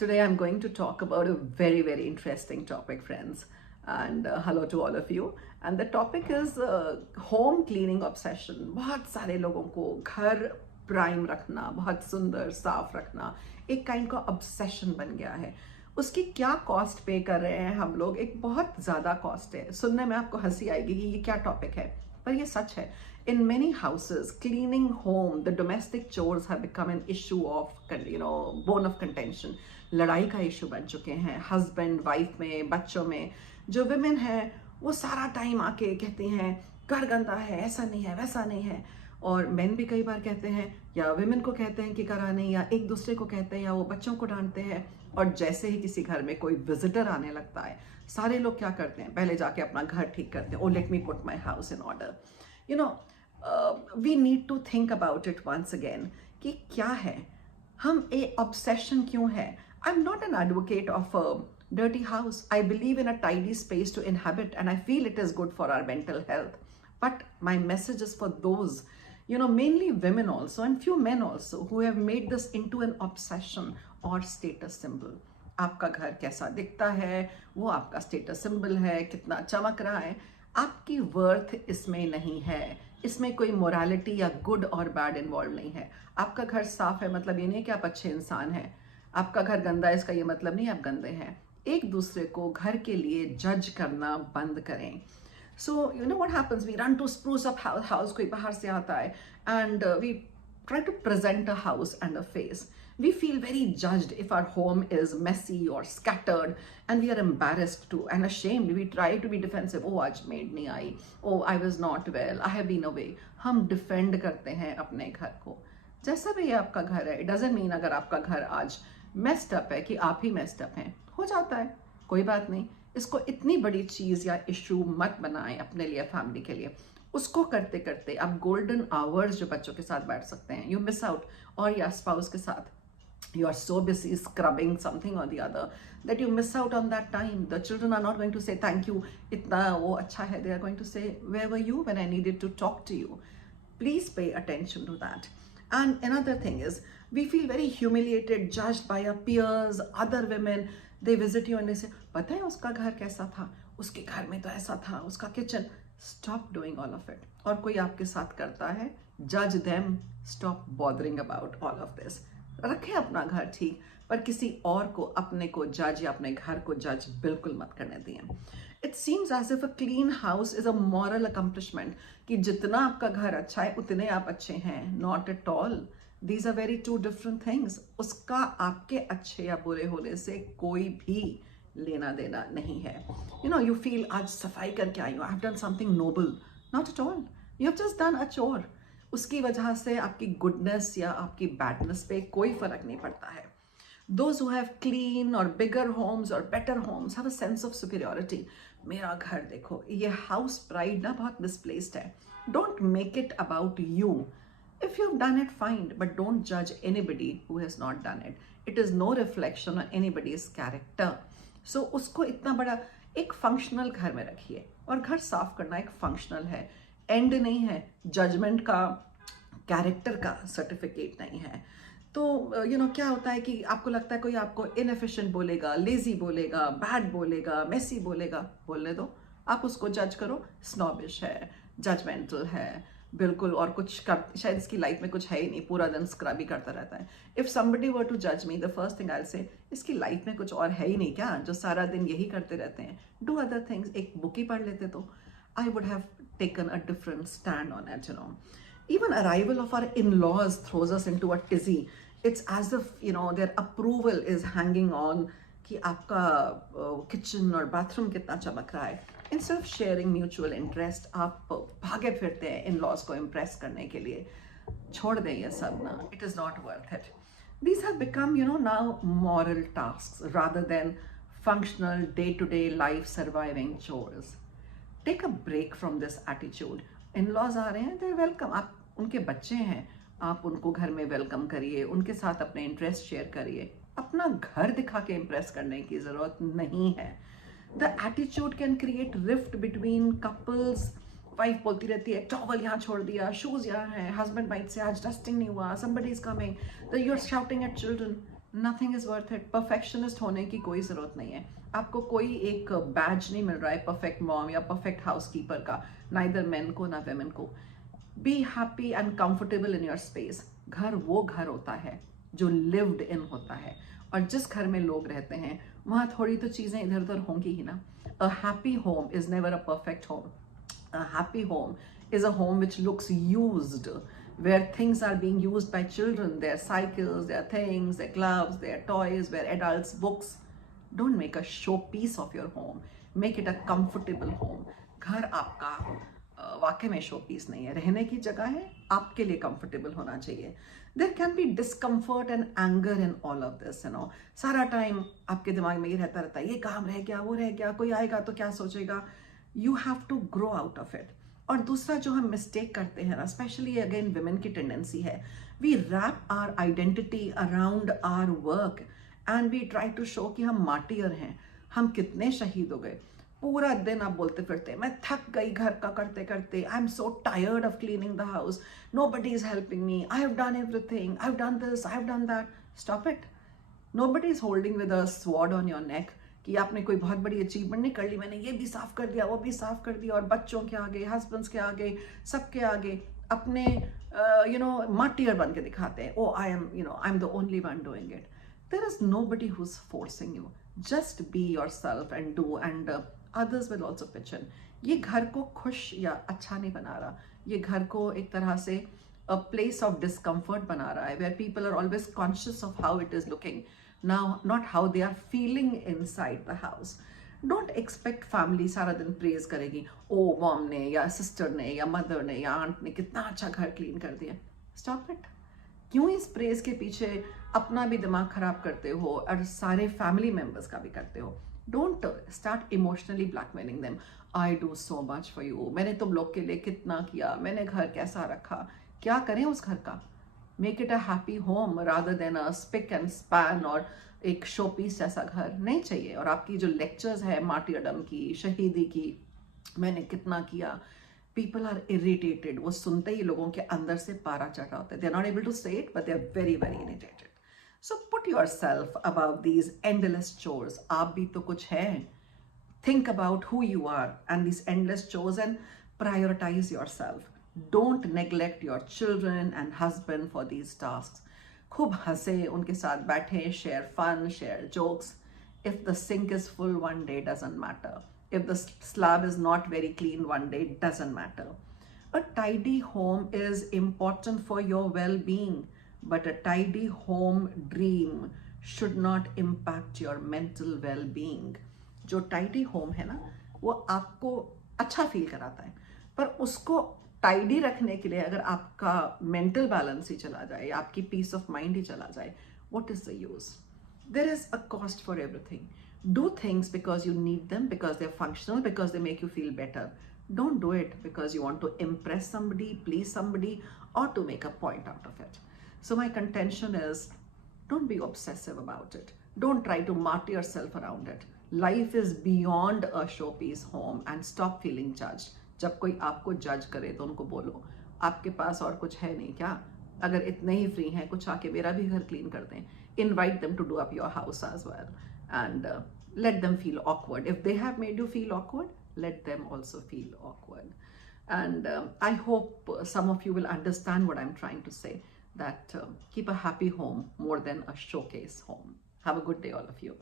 Today I'm going to talk about a very, very interesting topic, friends. And hello to all of you. And the topic is home cleaning obsession. बहुत सारे लोगों को घर prime रखना, बहुत सुंदर साफ रखना एक काइंड का obsession बन गया है. उसकी क्या कॉस्ट पे कर रहे हैं हम लोग? एक बहुत ज़्यादा कॉस्ट है. सुनने में आपको हंसी आएगी कि ये क्या टॉपिक है, पर ये सच है. In many houses, cleaning home, the domestic chores have become an issue of, bone of contention. लड़ाई का इशू बन चुके हैं. हस्बैंड वाइफ में, बच्चों में. जो विमेन है वो सारा टाइम आके कहती हैं घर गंदा है, ऐसा नहीं है, वैसा नहीं है. और मेन भी कई बार कहते हैं, या विमेन को कहते हैं कि करा नहीं, या एक दूसरे को कहते हैं, या वो बच्चों को डांटते हैं. और जैसे ही किसी घर में कोई विजिटर आने लगता है, सारे लोग क्या करते हैं? पहले जाके अपना घर ठीक करते हैं. Oh let me put my house in order. We need to think about it once again कि क्या है, हम ए ऑब्सेशन क्यों है. I am not an advocate of dirty house. I believe in a tidy space to inhabit, and I feel it is good for our mental health. But my message is for those, mainly women also and few men also, who have made this into an obsession or status symbol. आपका घर कैसा दिखता है वो आपका status symbol है, कितना चमक रहा है. आपकी वर्थ इसमें नहीं है. इसमें कोई मोरालिटी या गुड और बैड इन्वॉल्व नहीं है. आपका घर साफ है मतलब ये नहीं कि आप अच्छे इंसान हैं. आपका घर गंदा है इसका ये मतलब नहीं आप गंदे हैं. एक दूसरे को घर के लिए जज करना बंद करें. So what happens, we run to spruce up house. कोई बाहर से आता है and we try to present a house and a face. We feel very judged if our home is messy or scattered, and we are embarrassed too and ashamed. We try to be defensive. Oh, आज maid नहीं आई. Oh, I was not well. I have been away. हम defend करते हैं अपने घर को. जैसा भी आपका घर है, it doesn't mean अगर आपका घर आज messed up है कि आप ही messed up हैं. हो जाता है, कोई बात नहीं. इसको इतनी बड़ी चीज़ या इशू मत बनाएं अपने लिए, फैमिली के लिए. उसको करते करते आप गोल्डन आवर्स जो बच्चों के साथ बैठ सकते हैं, यू मिस आउट. और या स्पाउस के साथ you are so busy scrubbing something और the other that you miss out on that time. The children are not going to say thank you, इतना वो अच्छा है. They are going to say where were you when I needed to talk to you. Please pay attention to that. And another thing is, we feel very humiliated, judged by our peers, other women. They visit you and they say, पता है उसका घर कैसा था, उसके घर में तो ऐसा था, उसका kitchen. Stop doing all of it. और कोई आपके साथ करता है, judge them. Stop bothering about all of this. रखें अपना घर ठीक, पर किसी और को, अपने को जज या अपने घर को जज बिल्कुल मत करने दिए. It seems as if a clean house is a moral accomplishment. कि जितना आपका घर अच्छा है उतने आप अच्छे हैं. Not at all. These are very two different things. उसका आपके अच्छे या बुरे होने से कोई भी लेना देना नहीं है. You feel आज सफाई करके आई हूँ, I have done something noble. Not at all. You have just done a chore. उसकी वजह से आपकी गुडनेस या आपकी बैडनेस पे कोई फर्क नहीं पड़ता है. Those who have clean or bigger homes or better homes have a sense of superiority. मेरा घर देखो, ये house pride ना बहुत misplaced है. Don't make it about you. If you've done it, fine, but don't judge anybody who has not done it. It is no reflection on anybody's character. So उसको इतना बड़ा एक फंक्शनल घर में रखिए. और घर साफ करना एक फंक्शनल है, एंड नहीं है. जजमेंट का, कैरेक्टर का सर्टिफिकेट नहीं है. तो क्या होता है कि आपको लगता है कोई आपको इनएफिशिएंट बोलेगा, लेजी बोलेगा, बैड बोलेगा, मेसी बोलेगा. बोलने दो, आप उसको जज करो. स्नॉबिश है, जजमेंटल है, बिल्कुल. और कुछ कर, शायद इसकी लाइफ में कुछ है ही नहीं, पूरा दिन स्क्रब ही करता रहता है. इफ समबडी वर टू जज me, the first thing I will say, इसकी लाइफ में कुछ और है ही नहीं क्या जो सारा दिन यही करते रहते हैं. Do other things. एक बुक ही पढ़ लेते तो I would have taken a different stand on it. Even arrival of our in-laws throws us into a tizzy. It's as if their approval is hanging on कि आपका kitchen और bathroom कितना चमक रहा है. Instead of sharing mutual interest, आप भागे फिरते हैं in-laws को impress करने के लिए. छोड़ दें ये सब ना. It is not worth it. These have become now moral tasks rather than functional day-to-day life surviving chores. Take a break from this attitude. In-laws आ रहे हैं, they're welcome. आप उनके बच्चे हैं, आप उनको घर में वेलकम करिए, उनके साथ अपने इंटरेस्ट शेयर करिए. अपना घर दिखा के इम्प्रेस करने की जरूरत नहीं है. The attitude can create rift between couples. Wife बोलती रहती है टॉवल यहाँ छोड़ दिया, शूज यहाँ है. हस्बैंड वाइफ से आज डस्टिंग नहीं हुआ, somebody is coming. Then you're shouting at children. Nothing is worth it. Perfectionist होने की कोई जरूरत नहीं है। आपको कोई एक बैज नहीं मिल रहा है परफेक्ट मॉम या परफेक्ट हाउसकीपर का, नाइदर मेन को ना वेमेन को। Be happy and comfortable in your space. घर वो घर होता है जो लिव्ड इन होता है, और जिस घर में लोग रहते हैं वहां थोड़ी तो चीजें इधर उधर होंगी ही ना। A happy home is never a perfect home. A happy home is a home which looks used, where things are being used by children, their cycles, their things, their gloves, their toys, where adults' books. Don't make a showpiece of your home. Make it a comfortable home. घर आपका वाकई में show piece नहीं है, रहने की जगह है, आपके लिए कंफर्टेबल होना चाहिए। There can be discomfort and anger in all of this, you know. सारा टाइम आपके दिमाग में ये रहता है, ये काम रह गया, वो रह गया, कोई आएगा तो क्या सोचेगा। You have to grow out of it. और दूसरा जो हम मिस्टेक करते हैं ना, स्पेशली अगेन विमेन की टेंडेंसी है, we wrap our identity around our work and we try to show कि हम मार्टियर हैं, हम कितने शहीद हो गए। पूरा दिन आप बोलते फिरते मैं थक गई घर का करते करते, I am so tired of cleaning the house, nobody is helping me, I have done everything, I have done this, I have done that. Stop it. Nobody is holding with a sword on your neck कि आपने कोई बहुत बड़ी achievement नहीं कर ली, मैंने ये भी साफ कर दिया, वो भी साफ कर दिया, और बच्चों के आगे, हस्बैंड्स के आगे, सबके आगे अपने यू नो मार्टियर बन के दिखाते हैं। Oh I am, you know, I am the only one doing it. There is nobody who is forcing you. Just be yourself and do, and others will also pitch in. ये घर को खुश या अच्छा नहीं बना रहा, ये घर को एक तरह से a place of discomfort बना रहा है, where people are always conscious of how it is looking now, not how they are feeling inside the house. Don't expect family सारा दिन प्रेज करेगी, ओ मॉम ने या सिस्टर ने या मदर ने या आंट ने कितना अच्छा घर क्लीन कर दिया। Stop it. क्यों इस प्रेज के पीछे अपना भी दिमाग खराब करते हो और सारे फैमिली मेंबर्स का भी करते हो। Don't start emotionally blackmailing them. I do so much for you, मैंने तुम लोग के लिए कितना किया, मैंने घर कैसा रखा। क्या करें उस घर का? Make it a happy home rather than a spick and span और एक शो पीस जैसा घर नहीं चाहिए। और आपकी जो लेक्चर्स है मार्टियरडम की, शहीदी की, मैंने कितना किया, people are irritated. वो सुनते ही लोगों के अंदर से पारा चढ़ होता है। They are not able to say it, but they are very, very irritated. So put yourself above these endless chores. आप भी तो कुछ हैं. Think about who you are and these endless chores and prioritize yourself. Don't neglect your children and husband for these tasks. खूब हंसे, उनके साथ बैठे, share fun, share jokes. If the sink is full one day, doesn't matter. If the slab is not very clean one day, it doesn't matter. A tidy home is important for your well-being, but a tidy home dream should not impact your mental well-being. जो tidy home है ना, वो आपको अच्छा feel कराता है, पर उसको टाइडी रखने के लिए अगर आपका मेंटल बैलेंस ही चला जाए, आपकी पीस ऑफ माइंड ही चला जाए, what is the use? There is a cost for everything. Do things because you need them, because they're functional, because they make you feel better. Don't do it because you want to impress somebody, please somebody, or to make a point out of it. So my contention is, don't be obsessive about it. Don't try to martyr yourself around it. Life is beyond a showpiece home, and stop feeling judged. जब कोई आपको जज करे तो उनको बोलो, आपके पास और कुछ है नहीं क्या? अगर इतने ही फ्री हैं, कुछ आके मेरा भी घर क्लीन कर दें. Invite them to do up your house as well, and let them feel awkward. If they have made you feel awkward, let them also feel awkward. And I hope some of you will understand what I'm trying to say, that keep a happy home more than a showcase home. Have a good day, all of you.